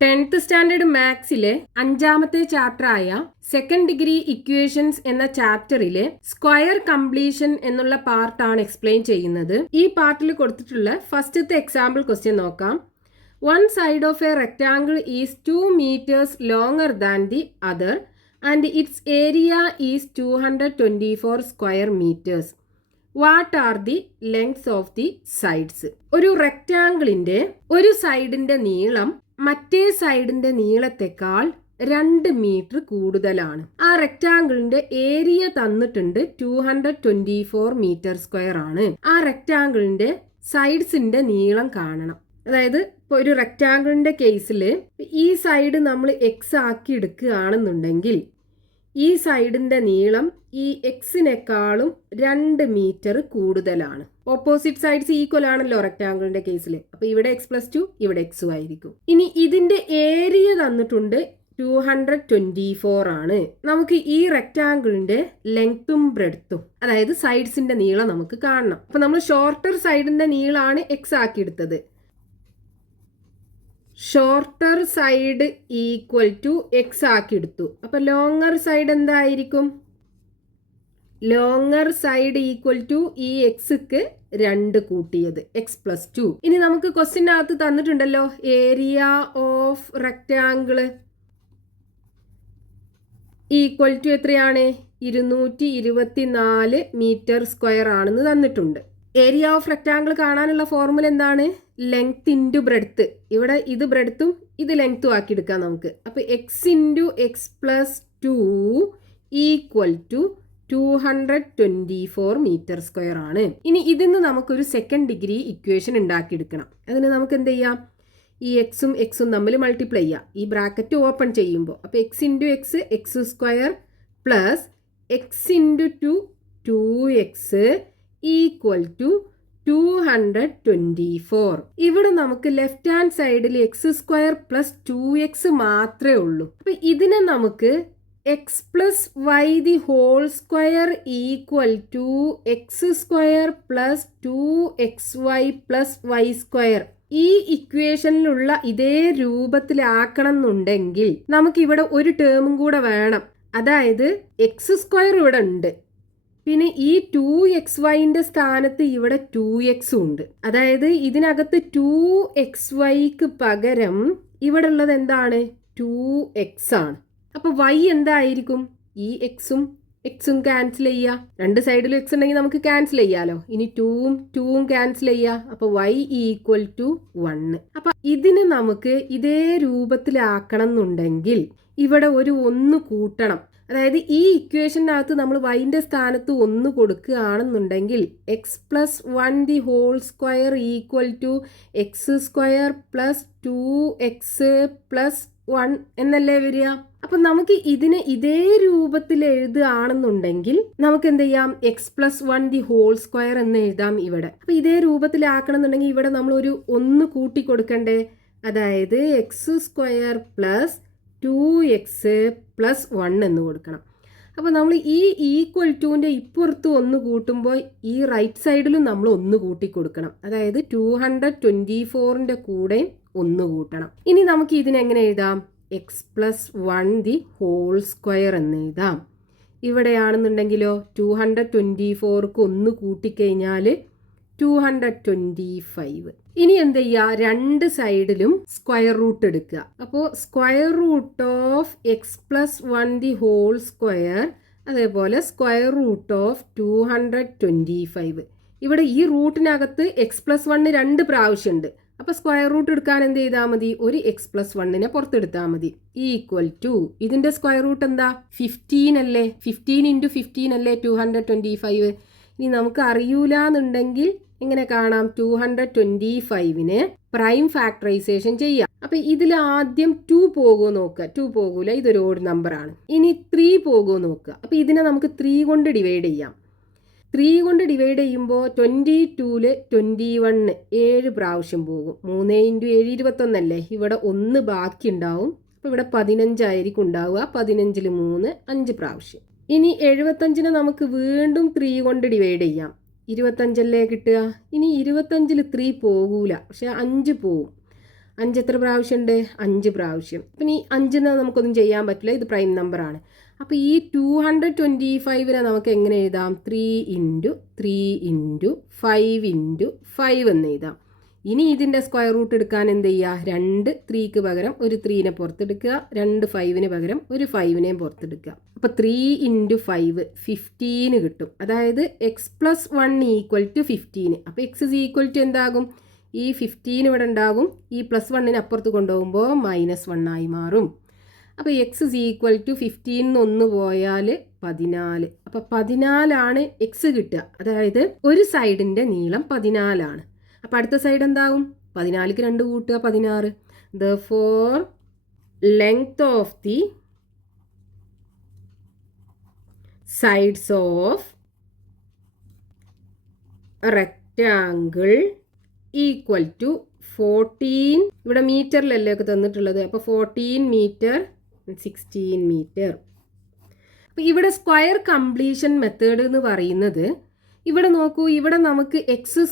10th standard മാത്സിലെ 5ാമത്തെ ചാപ്റ്ററായ സെക്കൻഡ് ഡിഗ്രി ഇക്വേഷൻസ് എന്ന ചാപ്റ്ററിലെ സ്ക്വയർ കംപ്ലീഷൻ എന്നുള്ള പാർട്ടാണ് എക്സ്പ്ലെയിൻ ചെയ്യുന്നത്. ഈ പാർട്ടിൽ കൊടുത്തിട്ടുള്ള ഫസ്റ്റത്തെ എക്സാമ്പിൾ ക്വസ്റ്റ്യൻ നോക്കാം. One side of a rectangle is 2 meters longer than the other and its area is 224 square metres. What are the lengths of the sides? ഒരു റെക്ടാങ്കിളിന്റെ ഒരു സൈഡിന്റെ നീളം മറ്റേ സൈഡിന്റെ നീളത്തെക്കാൾ 2 മീറ്റർ കൂടുതലാണ്. ആ റെക്ടാങ്കിളിന്റെ ഏരിയ തന്നിട്ടുണ്ട് 224 മീറ്റർ സ്ക്വയർ ആണ്. ആ റെക്ടാങ്കിളിന്റെ സൈഡ്സിന്റെ നീളം കാണണം. അതായത് ഇപ്പോൾ ഒരു റെക്ടാങ്കിളിന്റെ കേസിൽ ഈ സൈഡ് നമ്മൾ എക്സ് ആക്കി എടുക്കുകയാണെന്നുണ്ടെങ്കിൽ ഈ സൈഡിന്റെ നീളം ഈ എക്സിനേക്കാളും 2 മീറ്റർ കൂടുതലാണ്. ഓപ്പോസിറ്റ് സൈഡ്സ് ഈക്വൽ ആണല്ലോ റെക്ടാങ്കിളിന്റെ കേസിൽ. അപ്പൊ ഇവിടെ x+2, ഇവിടെ എക്സും ആയിരിക്കും. ഇനി ഇതിന്റെ ഏരിയ തന്നിട്ടുണ്ട് 224 ആണ്. നമുക്ക് ഈ റെക്ടാങ്കിളിന്റെ ലെങ്ത്തും ബ്രെഡ്ത്തും അതായത് സൈഡ്സിന്റെ നീളം നമുക്ക് കാണണം. അപ്പൊ നമ്മൾ ഷോർട്ടർ സൈഡിന്റെ നീളമാണ് എക്സ് ആക്കി എടുത്തത്. Shorter side equal to x ആക്കി എടുത്തു. അപ്പൊ ലോങ്ങർ സൈഡ് എന്തായിരിക്കും? ലോങ്ങർ സൈഡ് ഈക്വൽ ടു ഈ എക്സ്ക്ക് 2 കൂട്ടിയത് x+2. ഇനി നമുക്ക് ക്വസ്റ്റ്യനകത്ത് തന്നിട്ടുണ്ടല്ലോ area of rectangle equal to എത്രയാണ്? 224 മീറ്റർ സ്ക്വയർ ആണെന്ന് തന്നിട്ടുണ്ട്. ഏരിയ ഓഫ് റെക്ടാങ്കിൾ കാണാനുള്ള ഫോർമുല എന്താണ്? Length into breadth. ഇവിടെ ഇത് ബ്രെഡ്ത്തും ഇത് ലെങ്ത്തും ആക്കി എടുക്കാം നമുക്ക്. അപ്പൊ x into x+2 equal to 224 metre square ആണ്. ഇനി ഇതിന്ന് നമുക്കൊരു സെക്കൻഡ് ഡിഗ്രി ഇക്വേഷൻ ഉണ്ടാക്കിയെടുക്കണം. അതിന് നമുക്ക് എന്ത് ചെയ്യാം? ഈ എക്സും എക്സും തമ്മിൽ മൾട്ടിപ്ലൈ ചെയ്യാം. ഈ ബ്രാക്കറ്റ് ഓപ്പൺ ചെയ്യുമ്പോൾ അപ്പോൾ x into x x square plus x into 2x equal to 224. ഇവിടെ നമുക്ക് ലെഫ്റ്റ് ഹാൻഡ് സൈഡിൽ എക്സ് സ്ക്വയർ പ്ലസ് 2x മാത്രമേ ഉള്ളൂ. അപ്പൊ ഇതിനെ നമുക്ക് x+y the whole square equal to x square plus 2xy plus y square ഈ ഇക്വേഷനിലുള്ള ഇതേ രൂപത്തിലാക്കണം എന്നുണ്ടെങ്കിൽ നമുക്ക് ഇവിടെ ഒരു ടേമും കൂടെ വേണം. അതായത് എക്സ് സ്ക്വയർ ഇവിടെ ഉണ്ട്, പിന്നെ ഈ 2xyന്റെ സ്ഥാനത്ത് ഇവിടെ 2x ഉണ്ട്. അതായത് ഇതിനകത്ത് 2xyക്ക് പകരം ഇവിടെ ഉള്ളത് എന്താണ്? 2x ആണ്. അപ്പൊ y എന്തായിരിക്കും? ഈ എക്സും ക്യാൻസൽ ചെയ്യുക. 2 സൈഡിലും എക്സ് ഉണ്ടെങ്കിൽ നമുക്ക് ക്യാൻസൽ ചെയ്യാലോ. ഇനി 2ഉം ക്യാൻസൽ ചെയ്യുക. അപ്പൊ y ഈക്വൽ ടു 1. അപ്പൊ ഇതിന് നമുക്ക് ഇതേ രൂപത്തിലാക്കണം എന്നുണ്ടെങ്കിൽ ഇവിടെ ഒരു 1 കൂട്ടണം. അതായത് ഈ ഇക്വേഷനകത്ത് നമ്മൾ വൈൻ്റെ സ്ഥാനത്ത് 1 കൊടുക്കുകയാണെന്നുണ്ടെങ്കിൽ x+1 the whole square equal to x square plus 2x plus 1 എന്നല്ലേ വരിക? അപ്പം നമുക്ക് ഇതിനെ ഇതേ രൂപത്തിൽ എഴുതുകയാണെന്നുണ്ടെങ്കിൽ നമുക്ക് എന്ത് ചെയ്യാം? x+1 ദി ഹോൾ സ്ക്വയർ എന്ന് എഴുതാം ഇവിടെ. അപ്പം ഇതേ രൂപത്തിലാക്കണം എന്നുണ്ടെങ്കിൽ ഇവിടെ നമ്മൾ ഒരു 1 കൂട്ടി കൊടുക്കണ്ടേ? അതായത് X square plus 2x plus 1 എന്ന് കൊടുക്കണം. അപ്പോൾ നമ്മൾ ഈ ഈക്വൽ ടുവിൻ്റെ ഇപ്പുറത്ത് 1 കൂട്ടുമ്പോൾ ഈ റൈറ്റ് സൈഡിലും നമ്മൾ 1 കൂട്ടി കൊടുക്കണം. അതായത് 224ൻ്റെ കൂടെ 1 കൂട്ടണം. ഇനി നമുക്ക് ഇതിനെങ്ങനെ എഴുതാം? x+1 ദി ഹോൾ സ്ക്വയർ എന്ന് എഴുതാം. ഇവിടെയാണെന്നുണ്ടെങ്കിലോ 224ക്ക് 1 കൂട്ടിക്കഴിഞ്ഞാൽ 225. ഇനി എന്ത് ചെയ്യുക? 2 സൈഡിലും സ്ക്വയർ റൂട്ട് എടുക്കുക. അപ്പോൾ square root of x+1 the whole square അതേപോലെ സ്ക്വയർ റൂട്ട് ഓഫ് 225. ഇവിടെ ഈ റൂട്ടിനകത്ത് x+1 2 പ്രാവശ്യമുണ്ട്. അപ്പോൾ സ്ക്വയർ റൂട്ട് എടുക്കാൻ എന്ത് ചെയ്താൽ മതി? ഒരു x+1നെ പുറത്തെടുത്താൽ മതി. ഈക്വൽ ടു ഇതിന്റെ സ്ക്വയർ റൂട്ട് എന്താ? 15 അല്ലേ? 15 × 15 അല്ലേ 225. ഇനി നമുക്ക് അറിയൂല എന്നുണ്ടെങ്കിൽ എങ്ങനെ കാണാം? 225നെ പ്രൈം ഫാക്ടറൈസേഷൻ ചെയ്യാം. അപ്പൊ ഇതിൽ ആദ്യം 2 പോകുമോ നോക്കുക. 2 പോകൂല, ഇതൊരു ഓഡ് നമ്പർ ആണ്. ഇനി 3 പോകുമോ നോക്കുക. അപ്പൊ ഇതിനെ നമുക്ക് 3 കൊണ്ട് ഡിവൈഡ് ചെയ്യാം. 3 കൊണ്ട് ഡിവൈഡ് ചെയ്യുമ്പോൾ 22ല് 21 7 പ്രാവശ്യം പോകും. 3 × 7 21 അല്ലേ? ഇവിടെ 1 ബാക്കി ഉണ്ടാവും. അപ്പോൾ ഇവിടെ 15 ആയിരിക്കും ഉണ്ടാവുക. 15ൽ 3 5 പ്രാവശ്യം. ഇനി 75നെ നമുക്ക് വീണ്ടും 3 കൊണ്ട് ഡിവൈഡ് ചെയ്യാം. 25 അല്ലേ കിട്ടുക. ഇനി 25ൽ 3 പോകൂല, പക്ഷെ 5 പോവും. 5 എത്ര പ്രാവശ്യം ഉണ്ട്? 5 പ്രാവശ്യം. അപ്പം ഈ 5 നമുക്കൊന്നും ചെയ്യാൻ പറ്റില്ല, ഇത് പ്രൈം നമ്പറാണ്. അപ്പോൾ ഈ 225 നമുക്ക് എങ്ങനെ എഴുതാം? 3 × 3 × 5 × 5 എന്ന് എഴുതാം. ഇനി ഇതിൻ്റെ സ്ക്വയർ റൂട്ട് എടുക്കാൻ എന്ത് ചെയ്യുക? 2 3ക്ക് പകരം ഒരു 3നെ പുറത്തെടുക്കുക, 2 5ന് പകരം ഒരു 5നെയും പുറത്തെടുക്കുക. അപ്പോൾ 3 × 5 15 കിട്ടും. അതായത് x+1 = 15. അപ്പോൾ x = എന്താകും? ഈ 15 ഇവിടെ ഉണ്ടാകും, ഈ +1നെ അപ്പുറത്ത് കൊണ്ടുപോകുമ്പോൾ -1 ആയി മാറും. അപ്പോൾ x = 15 1 പോയാൽ 14. അപ്പോൾ 14 x കിട്ടുക. അതായത് ഒരു സൈഡിൻ്റെ നീളം 14. അപ്പോൾ അടുത്ത സൈഡ് എന്താകും? 14ക്ക് 2 കൂട്ടുക 16. Therefore length of the sides of a rectangle equal to 14. ഇവിടെ മീറ്ററിലല്ലേ ഒക്കെ തന്നിട്ടുള്ളത്. അപ്പോൾ 14 മീറ്റർ 16 മീറ്റർ. അപ്പോൾ ഇവിടെ സ്ക്വയർ കംപ്ലീഷൻ മെത്തേഡ് എന്ന് പറയുന്നത്, ഇവിടെ നോക്കൂ, ഇവിടെ നമുക്ക് x²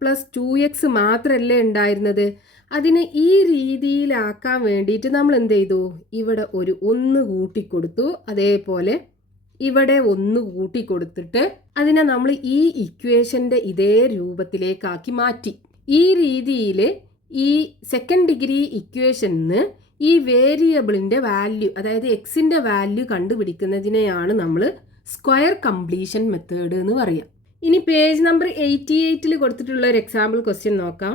+ 2x മാത്രമല്ലേ ഉണ്ടായിരുന്നത്. അതിനെ ഈ രീതിയിലാക്കാൻ വേണ്ടിയിട്ട് നമ്മൾ എന്ത് ചെയ്തു? ഇവിടെ ഒരു 1 കൂട്ടിക്കൊടുത്തു. അതേപോലെ ഇവിടെ 1 കൂട്ടിക്കൊടുത്തിട്ട് അതിനെ നമ്മൾ ഈ ഇക്വേഷൻ്റെ ഇതേ രൂപത്തിലേക്കാക്കി മാറ്റി. ഈ രീതിയിൽ ഈ സെക്കൻഡ് ഡിഗ്രി ഇക്വേഷന് ഈ വേരിയബിളിൻ്റെ വാല്യൂ, അതായത് എക്സിൻ്റെ വാല്യൂ കണ്ടുപിടിക്കുന്നതിനെയാണ് നമ്മൾ സ്ക്വയർ കംപ്ലീഷൻ മെത്തേഡ് എന്ന് പറയുക. ഇനി പേജ് നമ്പർ 88 കൊടുത്തിട്ടുള്ള ഒരു എക്സാമ്പിൾ ക്വസ്റ്റ്യൻ നോക്കാം.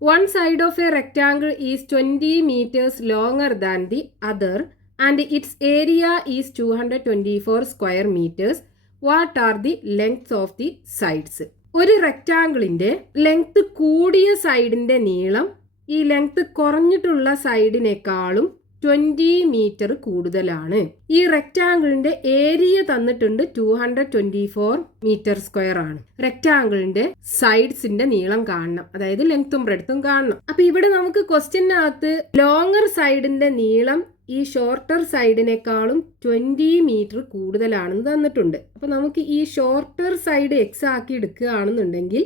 One side of a rectangle is 20 meters longer than the other and its area is 224 square meters. What are the lengths of the sides? ഒരു റെക്റ്റാങ്കിളിൻ്റെ length കൂടിയ സൈഡിൻ്റെ നീളം ഈ ലെങ്ത് കുറഞ്ഞിട്ടുള്ള സൈഡിനേക്കാളും 20 മീറ്റർ കൂടുതലാണ്. ഈ റെക്റ്റാങ്കിളിന്റെ area തന്നിട്ടുണ്ട് 224 മീറ്റർ സ്ക്വയർ ആണ്. റെക്റ്റാങ്കിളിന്റെ സൈഡ്സിന്റെ നീളം കാണണം, അതായത് ലെങ്ത്തും ബ്രെഡ്ത്തും കാണണം. അപ്പൊ ഇവിടെ നമുക്ക് ക്വസ്റ്റ്യനകത്ത് ലോങ്ങർ സൈഡിന്റെ നീളം ഈ ഷോർട്ടർ സൈഡിനേക്കാളും 20 മീറ്റർ കൂടുതലാണെന്ന് തന്നിട്ടുണ്ട്. അപ്പൊ നമുക്ക് ഈ ഷോർട്ടർ സൈഡ് എക്സ് ആക്കി എടുക്കുകയാണെന്നുണ്ടെങ്കിൽ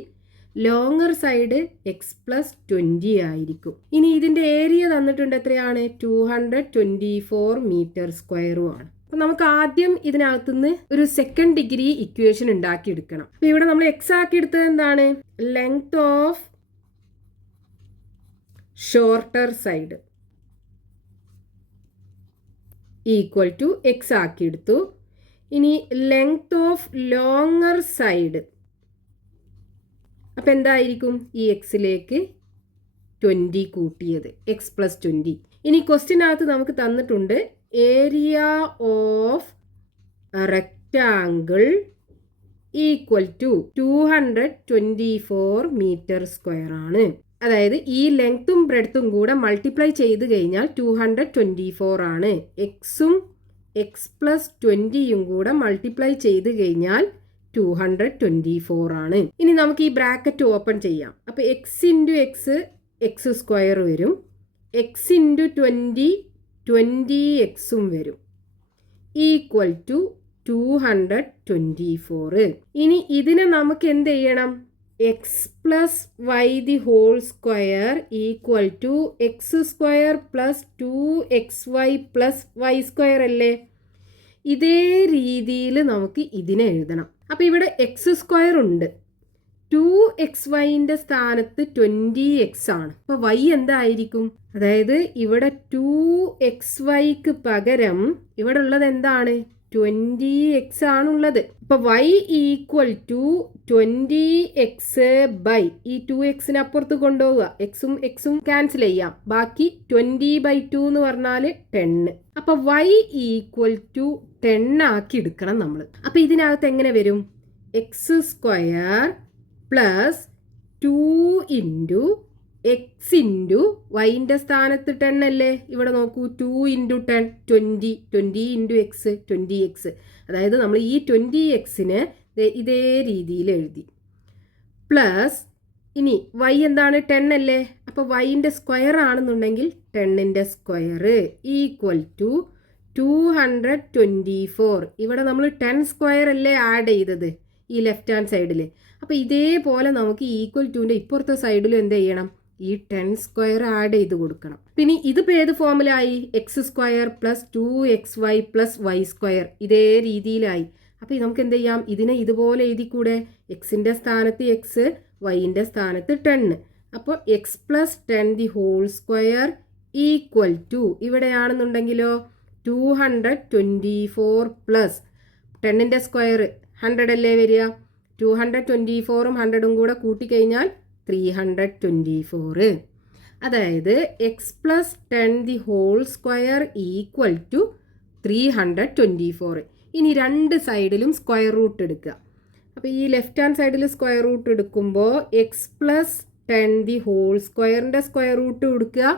ലോങ്ങർ സൈഡ് x+20 ആയിരിക്കും. ഇനി ഇതിൻ്റെ ഏരിയ തന്നിട്ടുണ്ട് എത്രയാണ്? 224 മീറ്റർ സ്ക്വയറുമാണ്. അപ്പം നമുക്ക് ആദ്യം ഇതിനകത്തുനിന്ന് ഒരു സെക്കൻഡ് ഡിഗ്രി ഇക്വേഷൻ ഉണ്ടാക്കിയെടുക്കണം. അപ്പം ഇവിടെ നമ്മൾ എക്സ് ആക്കി എടുത്തത് എന്താണ്? Length of shorter side equal to x ആക്കി എടുത്തു. ഇനി ലെങ്ത് ഓഫ് ലോങ്ങർ സൈഡ്, അപ്പം എന്തായിരിക്കും? ഈ എക്സിലേക്ക് 20 കൂട്ടിയത്, x+20. ഇനി ക്വസ്റ്റ്യനകത്ത് നമുക്ക് തന്നിട്ടുണ്ട് area of rectangle equal to 224 metre square ആണ്. അതായത് ഈ ലെങ്ത്തും ബ്രെഡ്ത്തും കൂടെ മൾട്ടിപ്ലൈ ചെയ്ത് കഴിഞ്ഞാൽ 224 ആണ്. എക്സും x+20യും കൂടെ മൾട്ടിപ്ലൈ ചെയ്ത് കഴിഞ്ഞാൽ 224 ആണ്. ഇനി നമുക്ക് ഈ ബ്രാക്കറ്റ് ഓപ്പൺ ചെയ്യാം. അപ്പോൾ x വരും, x 20 വരും, ഈക്വൽ ടു 224. ഇനി ഇതിനെ നമുക്ക് എന്ത് ചെയ്യണം? x+y² equal to x² + 2xy + y² അല്ലേ? ഇതേ രീതിയിൽ നമുക്ക് ഇതിനെ എഴുതണം. അപ്പോൾ ഇവിടെ x² ഉണ്ട്, 2xyൻ്റെ സ്ഥാനത്ത് 20x ആണ്. അപ്പോൾ y എന്തായിരിക്കും? അതായത് ഇവിടെ 2xyക്ക് പകരം ഇവിടെ ഉള്ളത് എന്താണ്? 20x ആണുള്ളത്. അപ്പോൾ y equal to 20x by ഈ 2xന് അപ്പുറത്ത് കൊണ്ടുപോവുക, എക്സും ക്യാൻസൽ ചെയ്യാം, ബാക്കി 20/2 എന്ന് പറഞ്ഞാൽ 10. അപ്പോൾ y ഈക്വൽ ടു 10 ആക്കി എടുക്കണം നമ്മൾ. അപ്പോൾ ഇതിനകത്ത് എങ്ങനെ വരും? x² + 2 × x × yൻ്റെ സ്ഥാനത്ത് 10 അല്ലേ? ഇവിടെ നോക്കൂ, 2 × 10 20 × x 20x. അതായത് നമ്മൾ ഈ 20xനെ ഇതേ രീതിയിൽ എഴുതി. പ്ലസ് ഇനി y എന്താണ്? 10 അല്ലേ? അപ്പോൾ yൻ്റെ സ്ക്വയർ ആണെന്നുണ്ടെങ്കിൽ 10ൻ്റെ സ്ക്വയർ ഈക്വൽ ടു 224. ഇവിടെ നമ്മൾ 10 സ്ക്വയർ അല്ലേ ആഡ് ചെയ്തത് ഈ ലെഫ്റ്റ് ഹാൻഡ് സൈഡിൽ. അപ്പോൾ ഇതേപോലെ നമുക്ക് ഈക്വൽ ടുവിൻ്റെ ഇപ്പുറത്തെ സൈഡിലും എന്ത് ചെയ്യണം? ഈ 10 സ്ക്വയർ ആഡ് ചെയ്ത് കൊടുക്കണം. പിന്നെ ഇതിപ്പോൾ ഏത് ഫോമിലായി? X square plus 2xy plus y square, ഇതേ രീതിയിലായി. അപ്പോൾ നമുക്ക് എന്ത് ചെയ്യാം? ഇതിനെ ഇതുപോലെ എഴുതിക്കൂടെ? എക്സിൻ്റെ സ്ഥാനത്ത് എക്സ്, വൈൻ്റെ സ്ഥാനത്ത് 10. അപ്പോൾ x plus 10 the whole square equal to, ഇവിടെയാണെന്നുണ്ടെങ്കിലോ 224 പ്ലസ് 10ൻ്റെ സ്ക്വയർ 100 അല്ലേ വരിക? 224ഉം 100ഉം കൂടെ കൂട്ടിക്കഴിഞ്ഞാൽ 324. അതായത് x plus 10 the whole square equal to 324. ഇനി രണ്ട് സൈഡിലും സ്ക്വയർ റൂട്ട് എടുക്കുക. അപ്പോൾ ഈ ലെഫ്റ്റ് ഹാൻഡ് സൈഡിൽ സ്ക്വയർ റൂട്ട് എടുക്കുമ്പോൾ എക്സ് പ്ലസ് 10 ദി ഹോൾ സ്ക്വയറിൻ്റെ സ്ക്വയർ റൂട്ട് കൊടുക്കുക,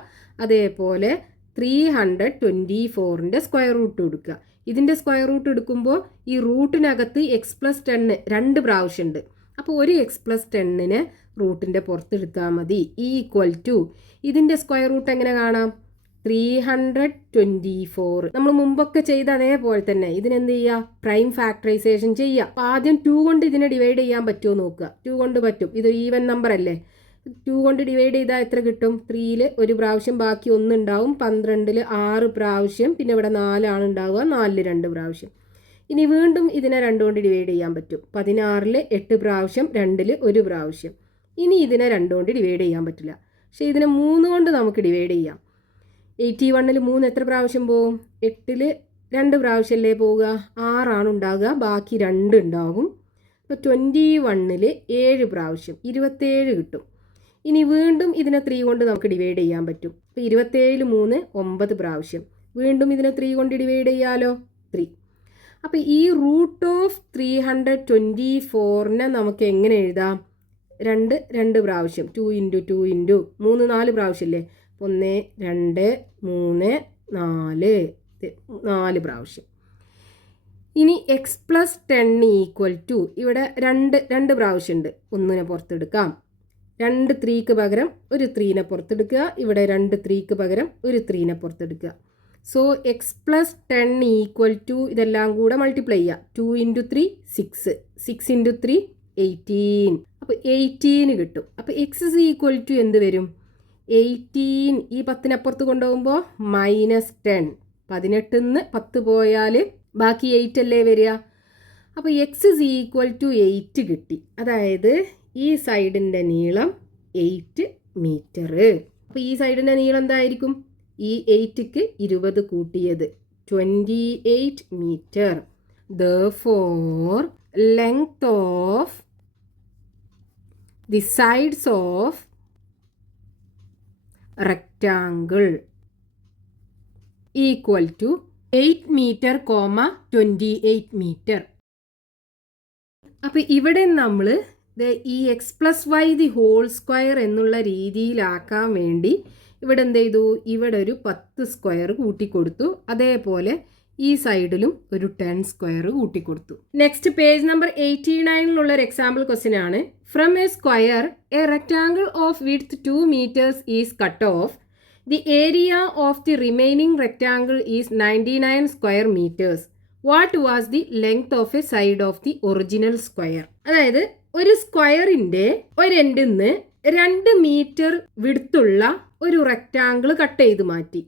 അതേപോലെ 324ൻ്റെ സ്ക്വയർ റൂട്ട് കൊടുക്കുക. ഇതിൻ്റെ സ്ക്വയർ റൂട്ട് എടുക്കുമ്പോൾ ഈ റൂട്ടിനകത്ത് എക്സ് പ്ലസ് 10 2 പ്രാവശ്യമുണ്ട്. അപ്പോൾ ഒരു എക്സ് പ്ലസ് 10നെ റൂട്ടിൻ്റെ പുറത്തെടുത്താൽ മതി. ഈക്വൽ ടു, ഇതിൻ്റെ സ്ക്വയർ റൂട്ട് എങ്ങനെ കാണാം? 324. നമ്മൾ മുമ്പൊക്കെ ചെയ്ത അതേപോലെ തന്നെ ഇതിനെന്ത് ചെയ്യുക? പ്രൈം ഫാക്ടറൈസേഷൻ ചെയ്യുക. അപ്പോൾ ആദ്യം 2 കൊണ്ട് ഇതിനെ ഡിവൈഡ് ചെയ്യാൻ പറ്റുമോ നോക്കുക. 2 കൊണ്ട് പറ്റും. ഇത് ഈവൻ നമ്പർ അല്ലേ? 2 കൊണ്ട് ഡിവൈഡ് ചെയ്താൽ എത്ര കിട്ടും? 3ൽ ഒരു പ്രാവശ്യം, ബാക്കി 1 ഉണ്ടാവും. 12ൽ 6 പ്രാവശ്യം, പിന്നെ ഇവിടെ 4 ആണ് ഉണ്ടാവുക, 4ൽ 2 പ്രാവശ്യം. ഇനി വീണ്ടും ഇതിനെ 2 കൊണ്ട് ഡിവൈഡ് ചെയ്യാൻ പറ്റും. 16ൽ 8 പ്രാവശ്യം, 2ൽ 1 പ്രാവശ്യം. ഇനി ഇതിനെ 2 കൊണ്ട് ഡിവൈഡ് ചെയ്യാൻ പറ്റില്ല. പക്ഷേ ഇതിനെ 3 കൊണ്ട് നമുക്ക് ഡിവൈഡ് ചെയ്യാം. 81ൽ 3 എത്ര പ്രാവശ്യം പോവും? 8ൽ 2 പ്രാവശ്യമല്ലേ പോവുക? 6 ആണ് ഉണ്ടാകുക, ബാക്കി 2 ഉണ്ടാകും. അപ്പോൾ 21ൽ 7 പ്രാവശ്യം, 27 കിട്ടും. ഇനി വീണ്ടും ഇതിനെ 3 കൊണ്ട് നമുക്ക് ഡിവൈഡ് ചെയ്യാൻ പറ്റും. അപ്പോൾ 27ൽ 3 9 പ്രാവശ്യം. വീണ്ടും ഇതിനെ 3 കൊണ്ട് ഡിവൈഡ് ചെയ്യാലോ? 3. അപ്പോൾ ഈ റൂട്ട് ഓഫ് 324നെ നമുക്ക് എങ്ങനെ എഴുതാം? 2 പ്രാവശ്യം, 2 ഇൻറ്റു 2 ഇൻറ്റു 3 4 പ്രാവശ്യമല്ലേ? 1 2 3 4 പ്രാവശ്യം. ഇനി എക്സ് പ്ലസ് 10 ഈക്വൽ ടു, ഇവിടെ 2 പ്രാവശ്യമുണ്ട്, 1നെ പുറത്തെടുക്കാം. 2 3ക്ക് പകരം ഒരു 3നെ പുറത്തെടുക്കുക. ഇവിടെ 2 3ക്ക് പകരം ഒരു 3നെ പുറത്തെടുക്കുക. So x plus 10 equal to, ഇതെല്ലാം കൂടെ മൾട്ടിപ്ലൈ ചെയ്യുക. 2 ഇൻറ്റു 3 6, 6 ഇൻറ്റു 3 18. അപ്പോൾ 18 കിട്ടും. അപ്പോൾ എക്സ് ഇസ് ഈക്വൽ ടു എന്ത് വരും? 18. ഈ 10നപ്പുറത്ത് കൊണ്ടുപോകുമ്പോൾ -10. 18ന്ന് 10 പോയാൽ ബാക്കി 8 അല്ലേ വരിക? അപ്പോൾ എക്സ് ഇസ് ഈക്വൽ ടു 8 കിട്ടി. അതായത് ഈ സൈഡിൻ്റെ നീളം 8 മീറ്റർ. അപ്പോൾ ഈ സൈഡിൻ്റെ നീളം എന്തായിരിക്കും? ഈ 8ക്ക് 20 കൂട്ടിയത് 28 metre. Therefore, length of the sides of rectangle equal to 8 meter, 28 meter. അപ്പോൾ ഇവിടെ നമ്മൾ ഈ x plus y the whole square എന്നുള്ള രീതിയിലാക്കാൻ വേണ്ടി ഇവിടെ എന്ത് ചെയ്തു? ഇവിടെ ഒരു 10 സ്ക്വയർ കൂട്ടിക്കൊടുത്തു. അതേപോലെ ഈ സൈഡിലും ഒരു 10 സ്ക്വയർ കൂട്ടിക്കൊടുത്തു. നെക്സ്റ്റ് പേജ് നമ്പർ 89ലുള്ള ഒരു എക്സാമ്പിൾ ക്വസ്റ്റ്യൻ ആണ്. From a square a rectangle of width 2 meters is cut off. The area of the remaining rectangle is 99 square metres. What was the length of a side of the original square? അതായത് ഒരു സ്ക്വയറിൻ്റെ ഒരു എൻഡിൽ നിന്ന് 2 metre വിഡ്ത്തുള്ള ഒരു rectangle cut ചെയ്ത് മാറ്റി.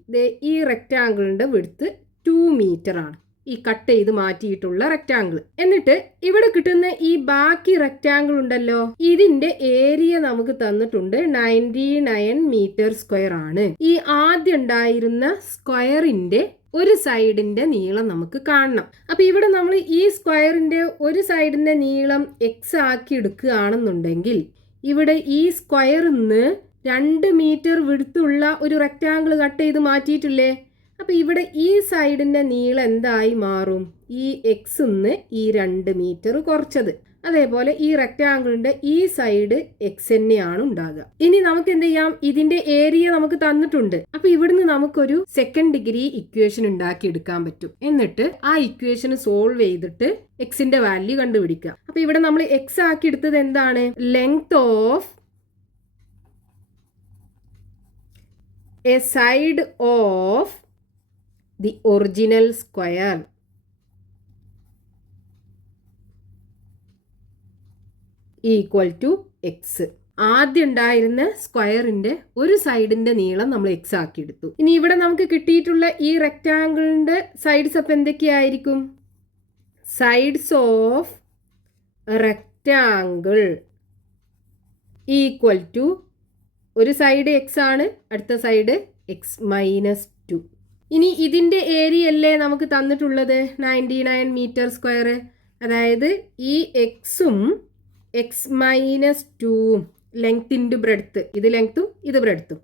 ഈ റെക്റ്റാങ്കിളിൻ്റെ വിഡ്ത്ത് 2 മീറ്റർ ആണ്, ഈ കട്ട് ചെയ്ത് മാറ്റിയിട്ടുള്ള റെക്റ്റാങ്കിൾ. എന്നിട്ട് ഇവിടെ കിട്ടുന്ന ഈ ബാക്കി റെക്റ്റാങ്കിൾ ഉണ്ടല്ലോ, ഇതിന്റെ ഏരിയ നമുക്ക് തന്നിട്ടുണ്ട് 99 മീറ്റർ സ്ക്വയർ ആണ്. ഈ ആദ്യം ഉണ്ടായിരുന്ന സ്ക്വയറിന്റെ ഒരു സൈഡിന്റെ നീളം നമുക്ക് കാണണം. അപ്പൊ ഇവിടെ നമ്മൾ ഈ സ്ക്വയറിന്റെ ഒരു സൈഡിന്റെ നീളം എക്സ് ആക്കി എടുക്കുകയാണെന്നുണ്ടെങ്കിൽ ഇവിടെ ഈ സ്ക്വയറിന്ന് 2 മീറ്റർ വിഡ്ത്തുള്ള ഒരു റെക്റ്റാങ്കിൾ കട്ട് ചെയ്ത് മാറ്റിയിട്ടില്ലേ? അപ്പോൾ ഇവിടെ ഈ സൈഡിൻ്റെ നീളം എന്തായി മാറും? ഈ എക്സിന്ന് ഈ 2 മീറ്റർ കുറച്ചത്. അതേപോലെ ഈ റെക്റ്റാങ്കിളിൻ്റെ ഈ സൈഡ് എക്സ് തന്നെയാണ് ഉണ്ടാകുക. ഇനി നമുക്ക് എന്ത് ചെയ്യാം? ഇതിൻ്റെ ഏരിയ നമുക്ക് തന്നിട്ടുണ്ട്. അപ്പോൾ ഇവിടുന്ന് നമുക്കൊരു സെക്കൻഡ് ഡിഗ്രി ഇക്വേഷൻ ഉണ്ടാക്കി എടുക്കാൻ പറ്റും. എന്നിട്ട് ആ ഇക്വേഷൻ സോൾവ് ചെയ്തിട്ട് എക്സിന്റെ വാല്യൂ കണ്ടുപിടിക്കുക. അപ്പോൾ ഇവിടെ നമ്മൾ എക്സ് ആക്കി എടുത്തത് എന്താണ്? Length of a side of the original square equal to x. ആദ്യം ഉണ്ടായിരുന്ന സ്ക്വയറിന്റെ ഒരു സൈഡിന്റെ നീളം നമ്മൾ എക്സ് ആക്കി എടുത്തു. ഇനി ഇവിടെ നമുക്ക് കിട്ടിയിട്ടുള്ള ഈ റെക്റ്റാങ്കിളിന്റെ സൈഡ്സ് അപ്പം എന്തൊക്കെയായിരിക്കും? Sides of rectangle equal to ഒരു സൈഡ് എക്സ് ആണ്, അടുത്ത സൈഡ് എക്സ് മൈനസ് 2. ഇനി ഇതിന്റെ ഏരിയ അല്ലേ നമുക്ക് തന്നിട്ടുള്ളത് 99 മീറ്റർ സ്ക്വയർ. അതായത് ഈ എക്സും x minus 2 length into breadth, ഇത് ലെങ്ത്തും ഇത് ബ്രെഡ്ത്തും.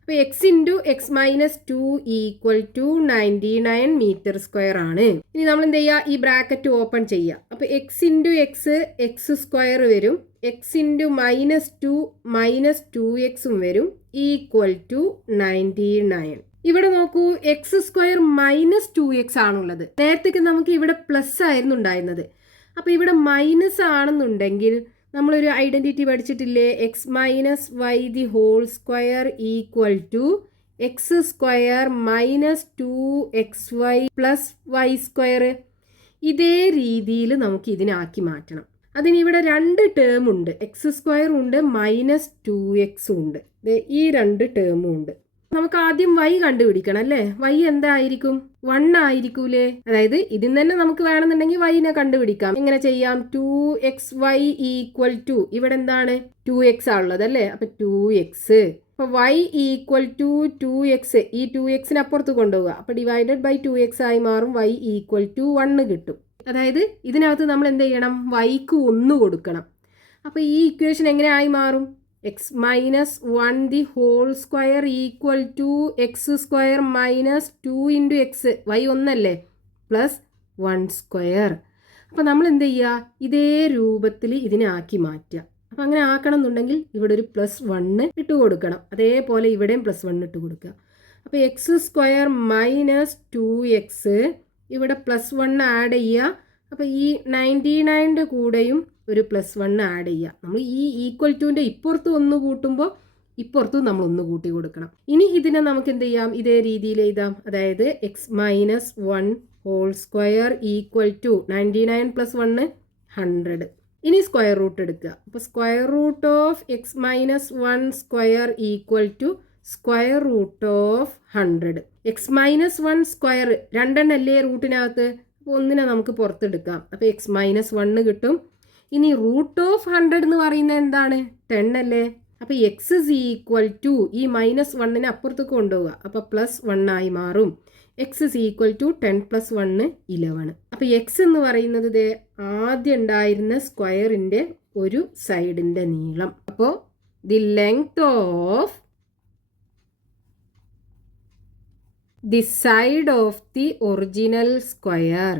അപ്പോൾ x into x minus 2 equal to 99 metre square ആണ്. ഇനി നമ്മൾ എന്ത് ചെയ്യുക? ഈ ബ്രാക്കറ്റ് ഓപ്പൺ ചെയ്യുക. അപ്പോൾ x into x x square വരും, x into minus 2 minus 2x വരും, ഈക്വൽ ടു 99. ഇവിടെ നോക്കൂ, എക്സ് സ്ക്വയർ മൈനസ് 2x ആണുള്ളത്. നേരത്തേക്ക് നമുക്ക് ഇവിടെ പ്ലസ് ആയിരുന്നു ഉണ്ടായിരുന്നത്. അപ്പോൾ ഇവിടെ മൈനസ് ആണെന്നുണ്ടെങ്കിൽ നമ്മളൊരു ഐഡൻറ്റിറ്റി പഠിച്ചിട്ടില്ലേ? X minus y the whole square equal to x square minus 2xy plus y square. ഇതേ രീതിയിൽ നമുക്ക് ഇതിനാക്കി മാറ്റണം. അതിനിവിടെ 2 ടേം ഉണ്ട്, എക്സ് സ്ക്വയർ ഉണ്ട്, മൈനസ് 2x ഉണ്ട്. ഈ 2 ടേമും ഉണ്ട്. നമുക്ക് ആദ്യം y കണ്ടുപിടിക്കണം അല്ലേ? y എന്തായിരിക്കും? 1 ആയിരിക്കൂലേ? അതായത് ഇതിൽ തന്നെ നമുക്ക് വേണമെന്നുണ്ടെങ്കിൽ y കണ്ടുപിടിക്കാം. എങ്ങനെ ചെയ്യാം? 2xy ഈക്വൽ ടു ഇവിടെ എന്താണ്? 2x ആണുള്ളത് അല്ലേ? അപ്പൊ 2x. അപ്പൊ y ഈക്വൽ ടു 2x. ഈ 2x അപ്പുറത്ത് കൊണ്ടുപോവുക. അപ്പൊ ഡിവൈഡഡ് ബൈ 2x ആയി മാറും. y ഈക്വൽ ടു 1 കിട്ടും. അതായത് ഇതിനകത്ത് നമ്മൾ എന്ത് ചെയ്യണം? yക്ക് 1 കൊടുക്കണം. അപ്പൊ ഈ ഇക്വേഷൻ എങ്ങനെ ആയി മാറും? X minus 1 the whole square equal to x square minus 2 into x, y 1 അല്ലേ, പ്ലസ് 1 സ്ക്വയർ. അപ്പം നമ്മൾ എന്ത് ചെയ്യുക? ഇതേ രൂപത്തിൽ ഇതിനെ ആക്കി മാറ്റുക. അപ്പം അങ്ങനെ ആക്കണം എന്നുണ്ടെങ്കിൽ ഇവിടെ ഒരു +1 ഇട്ട് കൊടുക്കണം. അതേപോലെ ഇവിടെയും +1 ഇട്ട് കൊടുക്കുക. അപ്പോൾ എക്സ് സ്ക്വയർ മൈനസ് 2x ഇവിടെ +1 ആഡ് ചെയ്യുക. അപ്പോൾ ഈ 99ൻ്റെ കൂടെയും ഒരു +1 ആഡ് ചെയ്യുക. നമ്മൾ ഈ ഈക്വൽ ടുവിൻ്റെ ഇപ്പുറത്ത് 1 കൂട്ടുമ്പോൾ ഇപ്പുറത്തും നമ്മൾ 1 കൂട്ടി കൊടുക്കണം. ഇനി ഇതിനെ നമുക്ക് എന്ത് ചെയ്യാം? ഇതേ രീതിയിൽ എഴുതാം. അതായത് x minus 1 whole square equal to 99 + 1 100. ഇനി സ്ക്വയർ റൂട്ട് എടുക്കുക. അപ്പോൾ square root of x minus 1 square equal to square root of 100. X minus 1 square 2 അല്ലേ റൂട്ടിനകത്ത്? അപ്പോൾ 1 നമുക്ക് പുറത്തെടുക്കാം. അപ്പോൾ എക്സ് മൈനസ് 1 കിട്ടും. ഇനി റൂട്ട് ഓഫ് 100 എന്ന് പറയുന്നത് എന്താണ്? 10 അല്ലേ? അപ്പോൾ എക്സ് ഇസ് ഈക്വൽ ടു ഈ -1 അപ്പുറത്തേക്ക് കൊണ്ടുപോവുക. അപ്പോൾ +1 ആയി മാറും. X is equal to 10 + 1 11. അപ്പോൾ എക്സ് എന്ന് പറയുന്നത് ആദ്യം ഉണ്ടായിരുന്ന സ്ക്വയറിൻ്റെ ഒരു സൈഡിൻ്റെ നീളം. അപ്പോൾ the length of the side of the original square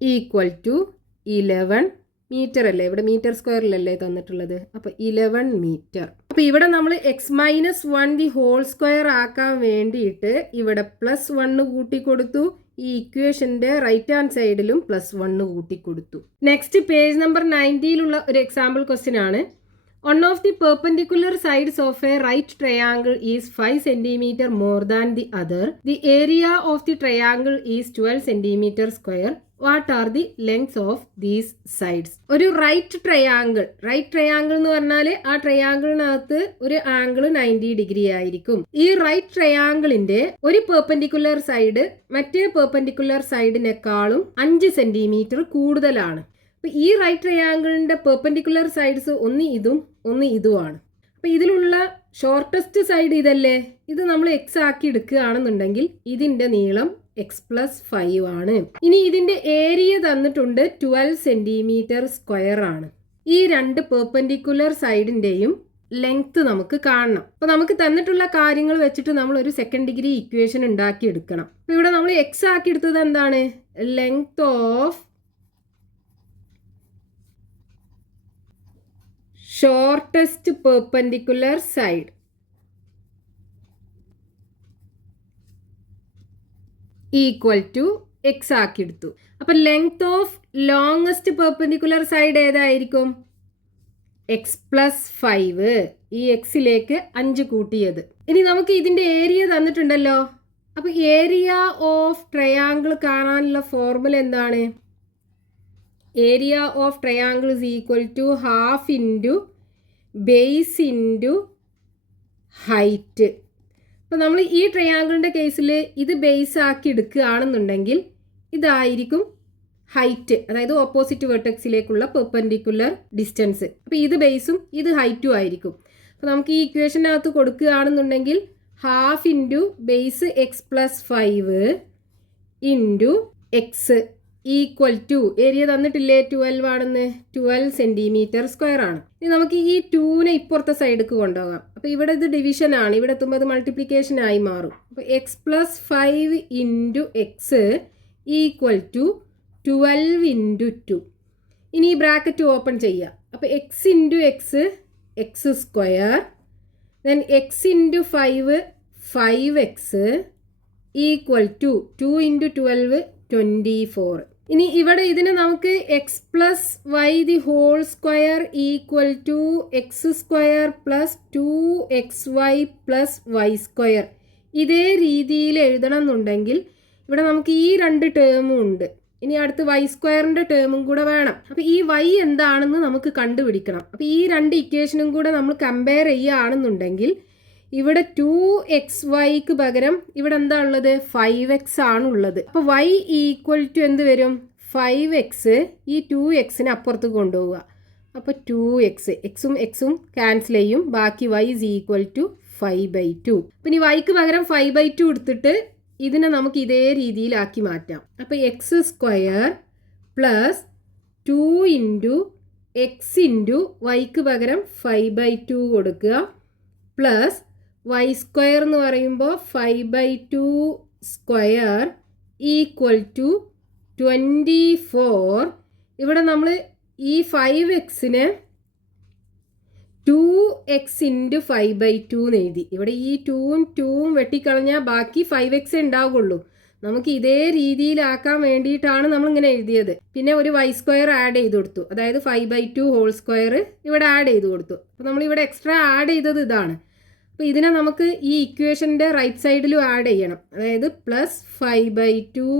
equal to 11 metre അല്ലേ? ഇവിടെ മീറ്റർ സ്ക്വയറിലല്ലേ തന്നിട്ടുള്ളത്? അപ്പോൾ 11 മീറ്റർ. അപ്പോൾ ഇവിടെ നമ്മൾ x minus 1 the whole square ആക്കാൻ വേണ്ടിയിട്ട് ഇവിടെ +1 കൂട്ടിക്കൊടുത്തു. ഈ ഇക്വേഷൻ്റെ റൈറ്റ് ഹാൻഡ് സൈഡിലും +1 കൂട്ടിക്കൊടുത്തു. നെക്സ്റ്റ് പേജ് നമ്പർ 90 ഒരു എക്സാമ്പിൾ ക്വസ്റ്റ്യൻ ആണ്. One of the perpendicular sides of a right triangle is 5 cm more than the other. The area of the triangle is 12 cm square. What are the lengths of these sides? ഒരു right triangle എന്ന് പറഞ്ഞാൽ ആ ട്രയാങ്കിളിനകത്ത് ഒരു angle 90 degree ആയിരിക്കും. ഈ right ട്രയാങ്കിളിന്റെ ഒരു perpendicular side മറ്റേ പെർപെൻഡിക്കുലർ സൈഡിനേക്കാളും 5 സെന്റിമീറ്റർ കൂടുതലാണ്. അപ്പോൾ ഈ റൈറ്റ് ട്രയാങ്കിളിന്റെ പെർപെൻഡിക്കുലർ സൈഡ്സ് ഒന്ന് ഇതും ഒന്ന് ഇതുമാണ്. അപ്പോൾ ഇതിലുള്ള ഷോർട്ടസ്റ്റ് സൈഡ് ഇതല്ലേ? ഇത് നമ്മൾ എക്സ് ആക്കി എടുക്കുകയാണെന്നുണ്ടെങ്കിൽ ഇതിന്റെ നീളം x+5 ആണ്. ഇനി ഇതിന്റെ ഏരിയ തന്നിട്ടുണ്ട് 12 സെന്റിമീറ്റർ സ്ക്വയർ ആണ്. ഈ 2 പെർപെൻഡിക്കുലർ സൈഡിന്റെയും ലെങ്ത് നമുക്ക് കാണണം. അപ്പോൾ നമുക്ക് തന്നിട്ടുള്ള കാര്യങ്ങൾ വെച്ചിട്ട് നമ്മൾ ഒരു സെക്കൻഡ് ഡിഗ്രി ഇക്വേഷൻ ഉണ്ടാക്കി എടുക്കണം. അപ്പോൾ ഇവിടെ നമ്മൾ എക്സ് ആക്കി എടുത്തത് എന്താണ്? Length of shortest perpendicular side equal to x ആക്കി എടുത്തു. അപ്പം length of longest perpendicular side ഏതായിരിക്കും? x+5. ഈ എക്സിലേക്ക് 5 കൂട്ടിയത്. ഇനി നമുക്ക് ഇതിന്റെ ഏരിയ തന്നിട്ടുണ്ടല്ലോ. അപ്പോൾ ഏരിയ ഓഫ് ട്രയാങ്കിൾ കാണാനുള്ള ഫോർമുല എന്താണ്? Area of triangle is equal to half into base into height. അപ്പോൾ നമ്മൾ ഈ ട്രയാങ്കിളിൻ്റെ കേസിൽ ഇത് ബേസ് ആക്കി എടുക്കുകയാണെന്നുണ്ടെങ്കിൽ ഇതായിരിക്കും ഹൈറ്റ്, അതായത് ഓപ്പോസിറ്റ് വെർട്ടെക്സിലേക്കുള്ള പെർപെൻഡിക്കുലർ ഡിസ്റ്റൻസ്. അപ്പോൾ ഇത് ബേസും ഇത് ഹൈറ്റും ആയിരിക്കും. അപ്പോൾ നമുക്ക് ഈ ഇക്വേഷനകത്ത് കൊടുക്കുകയാണെന്നുണ്ടെങ്കിൽ half into base x plus 5 into x equal to area തന്നിട്ടില്ലേ 12 ആണെന്ന്, 12 സെൻറ്റിമീറ്റർ സ്ക്വയർ ആണ്. ഇനി നമുക്ക് ഈ 2നെ ഇപ്പുറത്തെ സൈഡിലേക്ക് കൊണ്ടുപോകാം. അപ്പോൾ ഇവിടെ ഇത് ഡിവിഷൻ ആണ്, ഇവിടെ എത്തുമ്പോൾ അത് മൾട്ടിപ്ലിക്കേഷൻ ആയി മാറും. അപ്പോൾ x plus 5 into x equal to 12 into 2. ഇനി ഈ ബ്രാക്കറ്റ് ഓപ്പൺ ചെയ്യുക. അപ്പോൾ x into x x square, then x into 5 5x equal to 2 into 12 24. ഇനി ഇവിടെ ഇതിന് നമുക്ക് x plus y the whole square equal to x square plus 2xy plus y square ഇതേ രീതിയിൽ എഴുതണം എന്നുണ്ടെങ്കിൽ ഇവിടെ നമുക്ക് ഈ 2 ടേമും ഉണ്ട്. ഇനി അടുത്ത് വൈ സ്ക്വയറിൻ്റെ ടേമും കൂടെ വേണം. അപ്പോൾ ഈ y എന്താണെന്ന് നമുക്ക് കണ്ടുപിടിക്കണം. അപ്പോൾ ഈ 2 ഇക്വേഷനും കൂടെ നമ്മൾ കമ്പയർ ചെയ്യുകയാണെന്നുണ്ടെങ്കിൽ ഇവിടെ 2xyക്ക് പകരം ഇവിടെ എന്താ ഉള്ളത്? 5x ആണുള്ളത്. അപ്പോൾ y ഈക്വൽ ടു എന്ത് വരും? 5x. ഈ 2xനെ അപ്പുറത്ത് കൊണ്ടുപോവുക. അപ്പോൾ 2x, എക്സും എക്സും ക്യാൻസൽ ചെയ്യും, ബാക്കി y is equal to 5/2. പിന്നെ yക്ക് പകരം 5/2 എടുത്തിട്ട് ഇതിനെ നമുക്ക് ഇതേ രീതിയിലാക്കി മാറ്റാം. അപ്പോൾ X square plus 2 into x into വൈക്ക് പകരം 5/2 കൊടുക്കുക പ്ലസ് വൈ സ്ക്വയർ എന്ന് പറയുമ്പോൾ 5/2 സ്ക്വയർ ഈക്വൽ ടു 24. ഇവിടെ നമ്മൾ ഈ 5xനെ 2x ഇൻറ്റു 5/2 എന്ന് എഴുതി. ഇവിടെ ഈ 2ഉം 2ഉം വെട്ടിക്കളഞ്ഞാൽ ബാക്കി 5x ഉണ്ടാവുള്ളൂ. നമുക്ക് ഇതേ രീതിയിലാക്കാൻ വേണ്ടിയിട്ടാണ് നമ്മളിങ്ങനെ എഴുതിയത്. പിന്നെ ഒരു വൈ സ്ക്വയർ ആഡ് ചെയ്ത് കൊടുത്തു, അതായത് 5/2 ഹോൾ സ്ക്വയർ ഇവിടെ ആഡ് ചെയ്ത് കൊടുത്തു. അപ്പോൾ നമ്മളിവിടെ എക്സ്ട്രാ ആഡ് ചെയ്തത് ഇതാണ്. അപ്പോൾ ഇതിനെ നമുക്ക് ഈ ഇക്വേഷൻ്റെ റൈറ്റ് സൈഡിലും ആഡ് ചെയ്യണം, അതായത് പ്ലസ് 5/2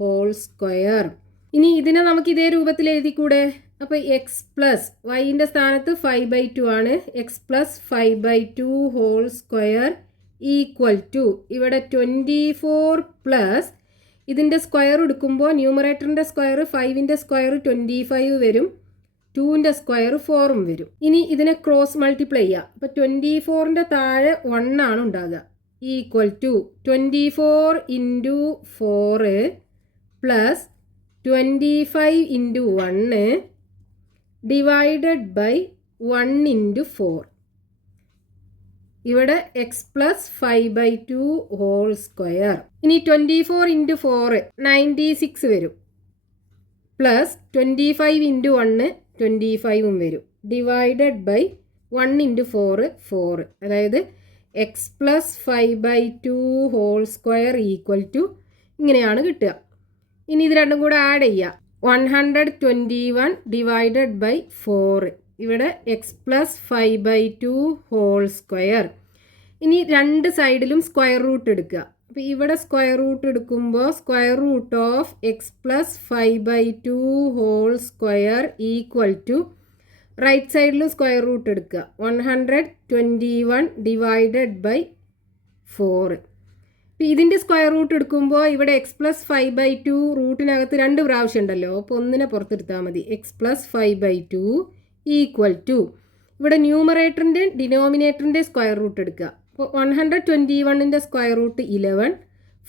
ഹോൾ സ്ക്വയർ. ഇനി ഇതിനെ നമുക്ക് ഇതേ രൂപത്തിൽ എഴുതിക്കൂടെ? അപ്പോൾ എക്സ് പ്ലസ് വൈൻ്റെ സ്ഥാനത്ത് 5/2 ആണ്, x plus 5/2 whole square equal to ഇവിടെ 24 പ്ലസ് ഇതിൻ്റെ സ്ക്വയർ എടുക്കുമ്പോൾ ന്യൂമറേറ്ററിൻ്റെ സ്ക്വയർ 5ൻ്റെ സ്ക്വയർ 25 വരും, 2ൻ്റെ സ്ക്വയർ 4ഉം വരും. ഇനി ഇതിനെ ക്രോസ് മൾട്ടിപ്ലൈ ചെയ്യുക. അപ്പോൾ 24ൻ്റെ താഴെ 1 ആണ് ഉണ്ടാകുക, equal to 24 into 4 plus 25 into 1 divided by 1 into 4. ഇവിടെ എക്സ് പ്ലസ് 5/2 ഹോൾ സ്ക്വയർ. ഇനി 24 ഇൻറ്റു 4 96 വരും, പ്ലസ് 25 ഇൻറ്റു 1 25ഉം വരും, ഡിവൈഡഡ് ബൈ 1 ഇൻറ്റു 4 4. അതായത് x plus 5/2 whole square equal to ഇങ്ങനെയാണ് കിട്ടുക. ഇനി ഇത് രണ്ടും കൂടെ ആഡ് ചെയ്യുക. 121 ഡിവൈഡഡ് ബൈ 4. ഇവിടെ എക്സ് പ്ലസ് 5/2 ഹോൾ സ്ക്വയർ. ഇനി രണ്ട് സൈഡിലും സ്ക്വയർ റൂട്ട് എടുക്കുക. അപ്പോൾ ഇവിടെ സ്ക്വയർ റൂട്ട് എടുക്കുമ്പോൾ square root of x plus 5/2 whole square equal to right സൈഡിലും സ്ക്വയർ റൂട്ട് എടുക്കുക. 121 ഡിവൈഡഡ് ബൈ 4. അപ്പോൾ ഇതിൻ്റെ സ്ക്വയർ റൂട്ട് എടുക്കുമ്പോൾ ഇവിടെ എക്സ് പ്ലസ് 5/2 റൂട്ടിനകത്ത് 2 പ്രാവശ്യം ഉണ്ടല്ലോ, അപ്പോൾ ഒന്നിനെ പുറത്തെടുത്താൽ മതി. എക്സ് പ്ലസ് 5/2 ഈക്വൽ ടു ഇവിടെ ന്യൂമറേറ്ററിൻ്റെ ഡിനോമിനേറ്ററിൻ്റെ സ്ക്വയർ റൂട്ട് എടുക്കുക. അപ്പോൾ 121ൻ്റെ സ്ക്വയർ റൂട്ട് 11,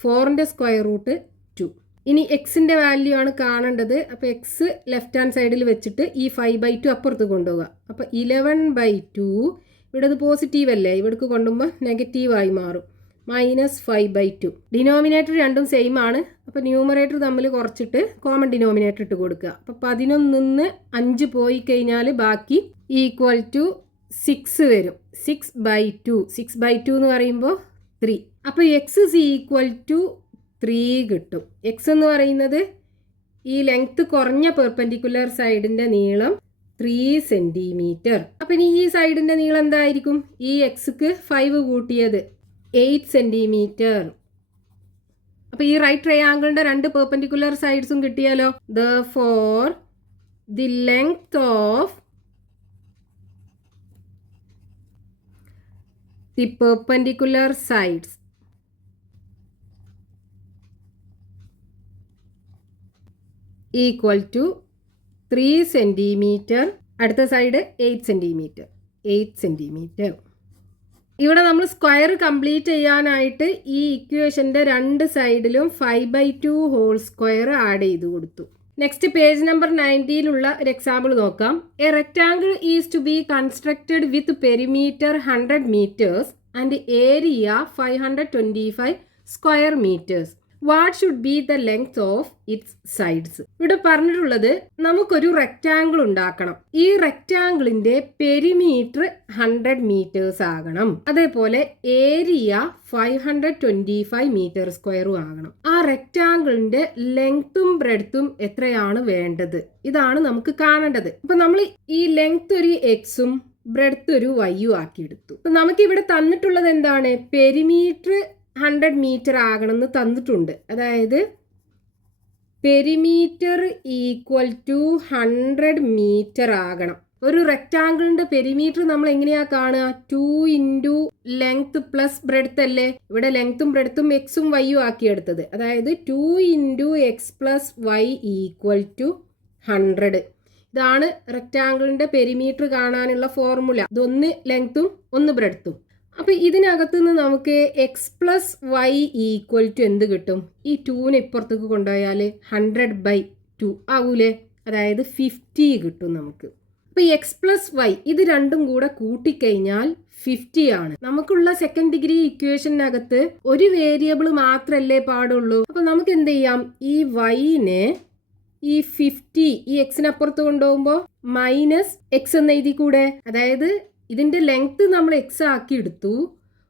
4ൻ്റെ സ്ക്വയർ റൂട്ട് 2. ഇനി എക്സിൻ്റെ വാല്യൂ ആണ് കാണേണ്ടത്. അപ്പോൾ എക്സ് ലെഫ്റ്റ് ഹാൻഡ് സൈഡിൽ വെച്ചിട്ട് ഈ 5/2 അപ്പുറത്ത് കൊണ്ടുപോകുക. അപ്പോൾ 11/2 ഇവിടെ അത് പോസിറ്റീവ് അല്ലേ, ഇവിടേക്ക് കൊണ്ടുപോകുമ്പോൾ നെഗറ്റീവായി മാറും, -5/2. ഡിനോമിനേറ്റർ രണ്ടും സെയിം ആണ്. അപ്പോൾ ന്യൂമറേറ്റർ തമ്മിൽ കുറച്ചിട്ട് കോമൺ ഡിനോമിനേറ്റർ ഇട്ട് കൊടുക്കുക. അപ്പോൾ 11 5 പോയി കഴിഞ്ഞാൽ ബാക്കി ഈക്വൽ ടു 6 വരും. 6/2 6/2 എന്ന് പറയുമ്പോൾ 3. അപ്പോൾ എക്സ് ഇസ് ഈക്വൽ ടു 3 കിട്ടും. എക്സ് എന്ന് പറയുന്നത് ഈ ലെങ്ത് കുറഞ്ഞ പെർപെൻഡിക്കുലർ സൈഡിൻ്റെ നീളം 3 സെൻറ്റിമീറ്റർ. അപ്പം ഇനി ഈ സൈഡിൻ്റെ നീളം എന്തായിരിക്കും? ഈ എക്സ്ക്ക് 5 കൂട്ടിയത് 8 സെൻറ്റിമീറ്റർ. അപ്പൊ ഈ റൈറ്റ് ട്രയാങ്കിളിന്റെ രണ്ട് പെർപെൻഡിക്കുലർ സൈഡ്സും കിട്ടിയാലോ. Therefore the length of the perpendicular sides equal to 3 centimeter. അടുത്ത സൈഡ് 8 സെന്റിമീറ്റർ. 8 സെന്റിമീറ്റർ. ഇവിടെ നമ്മൾ സ്ക്വയർ കംപ്ലീറ്റ് ചെയ്യാനായിട്ട് ഈ ഇക്വേഷന്റെ രണ്ട് സൈഡിലും 5/2 ഹോൾ സ്ക്വയർ ആഡ് ചെയ്ത് കൊടുത്തു. നെക്സ്റ്റ് പേജ് നമ്പർ 90-ലുള്ള ഒരു എക്സാമ്പിൾ നോക്കാം. A rectangle is to be constructed with perimeter 100 metres and area 525 square metres. What should be the length of its sides. ഇവിടെ പറഞ്ഞിട്ടുള്ളത് നമുക്കൊരു റെക്റ്റാങ്കിൾ ഉണ്ടാക്കണം. ഈ റെക്റ്റാങ്കിളിന്റെ പെരിമീറ്റർ 100 മീറ്റേഴ്സ് ആകണം. അതേപോലെ ഏരിയ 525 മീറ്റർ സ്ക്വയറും ആകണം. ആ റെക്റ്റാങ്കിളിന്റെ ലെങ്ത്തും ബ്രെഡ്ത്തും എത്രയാണ് വേണ്ടത്, ഇതാണ് നമുക്ക് കാണേണ്ടത്. അപ്പൊ നമ്മൾ ഈ ലെങ്ത് ഒരു എക്സും ബ്രെഡ്ത്ത് ഒരു വൈയും ആക്കിയെടുത്തു. അപ്പൊ നമുക്ക് ഇവിടെ തന്നിട്ടുള്ളത് എന്താണ്, പെരിമീറ്റർ 100 മീറ്റർ ആകണമെന്ന് തന്നിട്ടുണ്ട്. അതായത് പെരിമീറ്റർ ഈക്വൽ ടു 100 മീറ്റർ ആകണം. ഒരു റെക്റ്റാങ്കിളിന്റെ പെരിമീറ്റർ നമ്മൾ എങ്ങനെയാ കാണുക, 2 ഇൻറ്റു ലെങ്ത് പ്ലസ് ബ്രെഡ്ത്ത് അല്ലേ. ഇവിടെ ലെങ്ത്തും ബ്രെഡ്ത്തും എക്സും വൈയും ആക്കിയെടുത്തത്. അതായത് 2 into x plus y equal to 100. ഇതാണ് റെക്റ്റാങ്കിളിന്റെ പെരിമീറ്റർ കാണാനുള്ള ഫോർമുല. ഇതൊന്ന് ലെങ്ത്തും ഒന്ന് ബ്രെഡ്ത്തും. അപ്പൊ ഇതിനകത്ത് നിന്ന് നമുക്ക് x plus y equal to എന്ത് കിട്ടും, ഈ 2നെ ഇപ്പുറത്തേക്ക് കൊണ്ടുപോയാൽ 100/2 ആകൂലേ, അതായത് 50 കിട്ടും നമുക്ക്. അപ്പൊ എക്സ് പ്ലസ് വൈ ഇത് രണ്ടും കൂടെ കൂട്ടിക്കഴിഞ്ഞാൽ 50 ആണ്. നമുക്കുള്ള സെക്കൻഡ് ഡിഗ്രി ഇക്വേഷനകത്ത് ഒരു വേരിയബിൾ മാത്രമല്ലേ പാടുള്ളൂ. അപ്പൊ നമുക്ക് എന്ത് ചെയ്യാം, ഈ വൈനെ ഈ 50 ഈ എക്സിനപ്പുറത്ത് കൊണ്ടുപോകുമ്പോൾ മൈനസ് എക്സ് എന്ന് എഴുതി കൂടെ. അതായത് ഇതിന്റെ ലെങ്ത് നമ്മൾ എക്സ് ആക്കി എടുത്തു,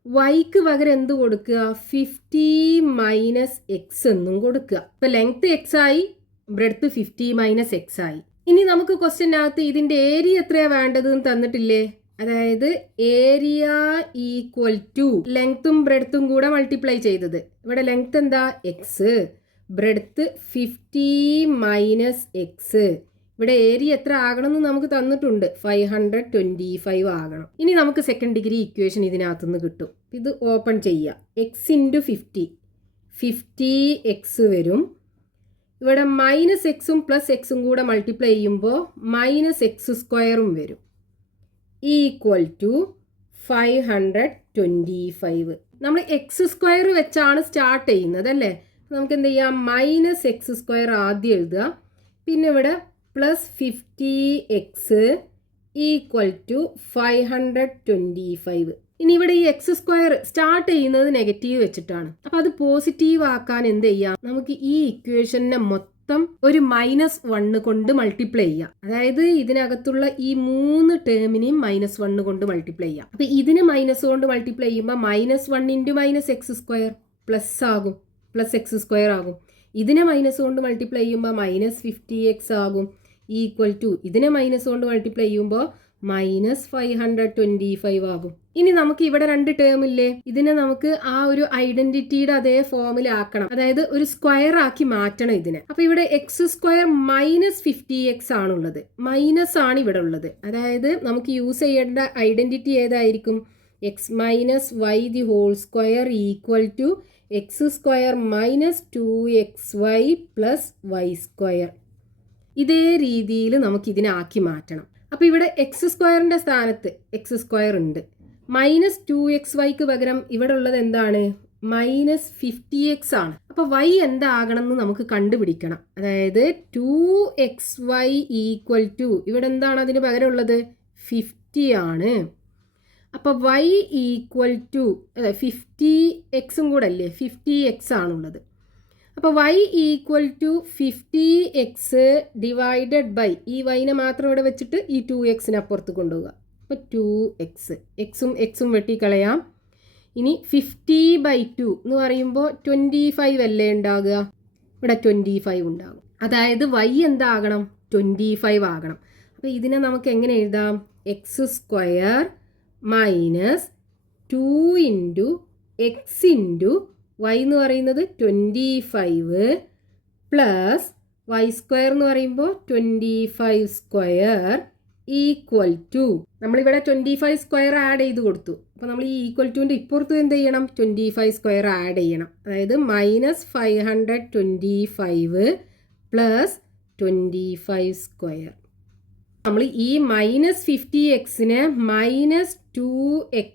വൈക്ക് പകരം എന്ത് കൊടുക്കുക, 50 മൈനസ് എക്സ് എന്നും കൊടുക്കുക. ഇപ്പൊ ലെങ്ത് എക്സ് ആയി, ബ്രെഡ്ത്ത് 50 മൈനസ് എക്സ് ആയി. ഇനി നമുക്ക് ക്വസ്റ്റ്യനകത്ത് ഇതിന്റെ ഏരിയ എത്രയാ വേണ്ടതെന്ന് തന്നിട്ടില്ലേ. അതായത് ഏരിയ ഈക്വൽ ടു ലെങ്ത്തും ബ്രെഡ്ത്തും കൂടെ മൾട്ടിപ്ലൈ ചെയ്തത്. ഇവിടെ ലെങ്ത് എന്താ എക്സ്, ബ്രെഡ്ത്ത് 50 മൈനസ് എക്സ്. ഇവിടെ ഏരിയ എത്ര ആകണം എന്ന് നമുക്ക് തന്നിട്ടുണ്ട്, 525 ആകണം. ഇനി നമുക്ക് സെക്കൻഡ് ഡിഗ്രി ഇക്വേഷൻ ഇതിനകത്തുനിന്ന് കിട്ടും. ഇത് ഓപ്പൺ ചെയ്യുക. എക്സ് ഇൻറ്റു 50 എക്സ് വരും. ഇവിടെ മൈനസ് എക്സും പ്ലസ് എക്സും കൂടെ മൾട്ടിപ്ലൈ ചെയ്യുമ്പോൾ മൈനസ് എക്സ് സ്ക്വയറും വരും. Equal to 525. നമ്മൾ എക്സ് സ്ക്വയർ വെച്ചാണ് സ്റ്റാർട്ട് ചെയ്യുന്നത് അല്ലേ. നമുക്ക് എന്ത് ചെയ്യാം, മൈനസ് എക്സ് സ്ക്വയർ ആദ്യം എഴുതുക, പിന്നെ ഇവിടെ പ്ലസ് 50x ഈക്വൽ ടു 525. ഇനി ഇവിടെ ഈ എക്സ് സ്ക്വയർ സ്റ്റാർട്ട് ചെയ്യുന്നത് നെഗറ്റീവ് വെച്ചിട്ടാണ്. അപ്പൊ അത് പോസിറ്റീവ് ആക്കാൻ എന്ത് ചെയ്യാം, നമുക്ക് ഈ ഇക്വേഷനെ മൊത്തം ഒരു -1 കൊണ്ട് മൾട്ടിപ്ലൈ ചെയ്യാം. അതായത് ഇതിനകത്തുള്ള ഈ 3 ടേമിനെയും -1 കൊണ്ട് മൾട്ടിപ്ലൈ ചെയ്യാം. അപ്പൊ ഇതിന് മൈനസ് കൊണ്ട് മൾട്ടിപ്ലൈ ചെയ്യുമ്പോൾ -1 into minus X square plus ആകും, പ്ലസ് എക്സ് സ്ക്വയർ ആകും. ഇതിനെ മൈനസ് കൊണ്ട് മൾട്ടിപ്ലൈ ചെയ്യുമ്പോൾ -50x ആകും. ഈക്വൽ ടു ഇതിനെ മൈനസ് കൊണ്ട് മൾട്ടിപ്ലൈ ചെയ്യുമ്പോൾ -525 ആകും. ഇനി നമുക്ക് ഇവിടെ 2 ടേം ഇല്ലേ, ഇതിനെ നമുക്ക് ആ ഒരു ഐഡന്റിറ്റിയുടെ അതേ ഫോമിൽ ആക്കണം. അതായത് ഒരു സ്ക്വയർ ആക്കി മാറ്റണം ഇതിനെ. അപ്പൊ ഇവിടെ എക്സ് സ്ക്വയർ -50x ആണുള്ളത്, മൈനസ് ആണ് ഇവിടെ ഉള്ളത്. അതായത് നമുക്ക് യൂസ് ചെയ്യേണ്ട ഐഡന്റിറ്റി ഏതായിരിക്കും, x minus y the whole square equal to x square minus 2xy plus y square. ഇതേ രീതിയിൽ നമുക്ക് ഇതിനാക്കി മാറ്റണം. അപ്പോൾ ഇവിടെ എക്സ് സ്ക്വയറിൻ്റെ സ്ഥാനത്ത് എക്സ് സ്ക്വയർ ഉണ്ട്, -2xyക്ക് പകരം ഇവിടെ ഉള്ളത് എന്താണ്, -50x ആണ്. അപ്പോൾ y എന്താകണം എന്ന് നമുക്ക് കണ്ടുപിടിക്കണം. അതായത് 2xy ഈക്വൽ ടു ഇവിടെ എന്താണ് അതിന് പകരം ഉള്ളത്, 50 ആണ്. അപ്പോൾ y ഈക്വൽ ടു 50xും കൂടെ അല്ലേ, 50x ആണുള്ളത്. അപ്പോൾ y equal to 50x divided by ഈ വൈനെ മാത്രം ഇവിടെ വെച്ചിട്ട് ഈ 2xനെ അപ്പുറത്ത് കൊണ്ടുപോകുക. അപ്പോൾ 2x, എക്സും എക്സും വെട്ടിക്കളയാം. ഇനി 50/2 എന്ന് പറയുമ്പോൾ 25 അല്ലേ ഉണ്ടാകുക, ഇവിടെ 25 ഉണ്ടാകും. അതായത് y എന്താകണം, 25 ആകണം. അപ്പോൾ ഇതിനെ നമുക്ക് എങ്ങനെ എഴുതാം, x square -2 into x into y എന്ന് പറയുന്നത് 25 പ്ലസ് വൈ സ്ക്വയർ എന്ന് പറയുമ്പോൾ 25 സ്ക്വയർ ഈക്വൽ ടു നമ്മളിവിടെ 25 സ്ക്വയർ ആഡ് ചെയ്ത് കൊടുത്തു. അപ്പോൾ നമ്മൾ ഈ ഈക്വൽ ടുവിൻ്റെ ഇപ്പുറത്ത് എന്ത് ചെയ്യണം? 25 സ്ക്വയർ ആഡ് ചെയ്യണം. അതായത് -525 പ്ലസ് 25 സ്ക്വയർ. നമ്മൾ ഈ -50xനെ -2x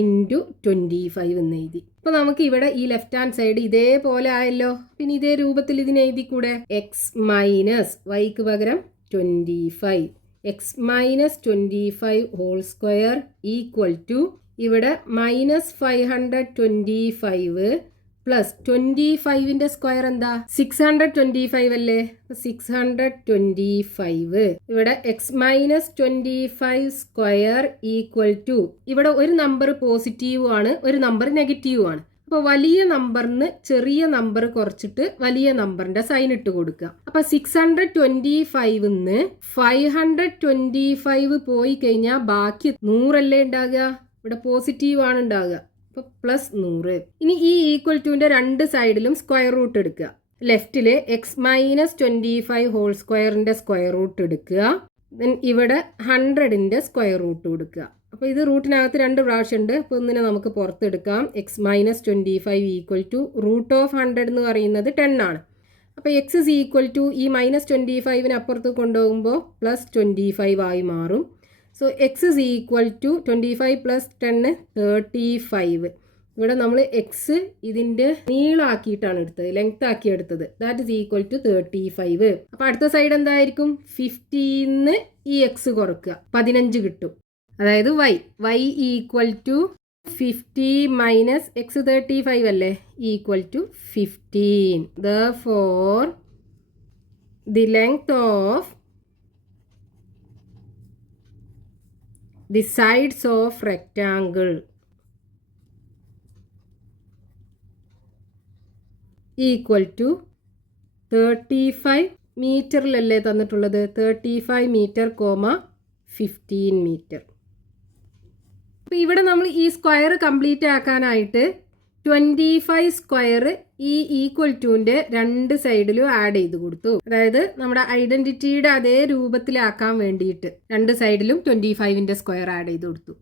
ഇൻറ്റു 25 എന്ന് എഴുതി. അപ്പോൾ നമുക്ക് ഇവിടെ ഈ ലെഫ്റ്റ് ഹാൻഡ് സൈഡ് ഇതേപോലെ ആയല്ലോ. പിന്നെ ഇതേ രൂപത്തിൽ ഇതിനെ എഴുതി കൂടെ? എക്സ് മൈനസ് വൈക്ക് പകരം 25 x minus 25 whole square equal to ഇവിടെ -525 പ്ലസ് 25ന്റെ സ്ക്വയർ എന്താ? 625 അല്ലേ? 625 ഇവിടെ x minus 25 square equal to ഇവിടെ ഒരു നമ്പർ പോസിറ്റീവ് ആണ്, ഒരു നമ്പർ നെഗറ്റീവ് ആണ്. അപ്പോൾ വലിയ നമ്പറിന് ചെറിയ നമ്പർ കുറച്ചിട്ട് വലിയ നമ്പറിന്റെ സൈൻ ഇട്ട് കൊടുക്കുക. അപ്പൊ 625ന്ന് 525 പോയി കഴിഞ്ഞാൽ ബാക്കി 100 അല്ലേ ഉണ്ടാകുക? ഇവിടെ പോസിറ്റീവ് ആണ് ഉണ്ടാകുക. അപ്പോൾ പ്ലസ് 100. ഇനി ഈ ഈക്വൽ ടുവിന്റെ രണ്ട് സൈഡിലും സ്ക്വയർ റൂട്ട് എടുക്കുക. ലെഫ്റ്റില് എക്സ് മൈനസ് 25 ഹോൾ സ്ക്വയറിന്റെ സ്ക്വയർ റൂട്ട് എടുക്കുക. ദെൻ ഇവിടെ 100ന്റെ സ്ക്വയർ റൂട്ട് കൊടുക്കുക. അപ്പോൾ ഇത് റൂട്ടിനകത്ത് 2 പ്രാവശ്യം ഉണ്ട്. അപ്പോൾ ഒന്നിനെ നമുക്ക് പുറത്തെടുക്കാം. X minus 25 equal to root of 100 എന്ന് പറയുന്നത് 10 ആണ്. അപ്പോൾ എക്സ് ഇസ് ഈക്വൽ ടു ഈ -25ന് അപ്പുറത്ത് കൊണ്ടുപോകുമ്പോൾ പ്ലസ് 25 ആയി മാറും. So x is equal to 25 plus 10 35. ഇവിടെ നമ്മൾ എക്സ് ഇതിൻ്റെ നീളാക്കിയിട്ടാണ് എടുത്തത്, ലെങ്ത് ആക്കി എടുത്തത്. That is equal to 35. അപ്പോൾ അടുത്ത സൈഡ് എന്തായിരിക്കും? 50ന്ന് ഈ എക്സ് കുറക്കുക, 15 കിട്ടും. അതായത് y equal to 50 minus x 35 അല്ലേ? Equal to 15. Therefore, the length of the sides of rectangle equal to 35 മീറ്ററിലല്ലേ തന്നിട്ടുള്ളത്? 35 മീറ്റർ 15 മീറ്റർ. അപ്പോൾ ഇവിടെ നമ്മൾ ഈ സ്ക്വയർ കംപ്ലീറ്റ് ആക്കാനായിട്ട് 25 സ്ക്വയർ ഈ ഈക്വൽ ടുവിൻ്റെ രണ്ട് സൈഡിലും ആഡ് ചെയ്ത് കൊടുത്തു. അതായത് നമ്മുടെ ഐഡൻറ്റിറ്റിയുടെ അതേ രൂപത്തിലാക്കാൻ വേണ്ടിയിട്ട് രണ്ട് സൈഡിലും 25ന്റെ സ്ക്വയർ ആഡ് ചെയ്ത് കൊടുത്തു.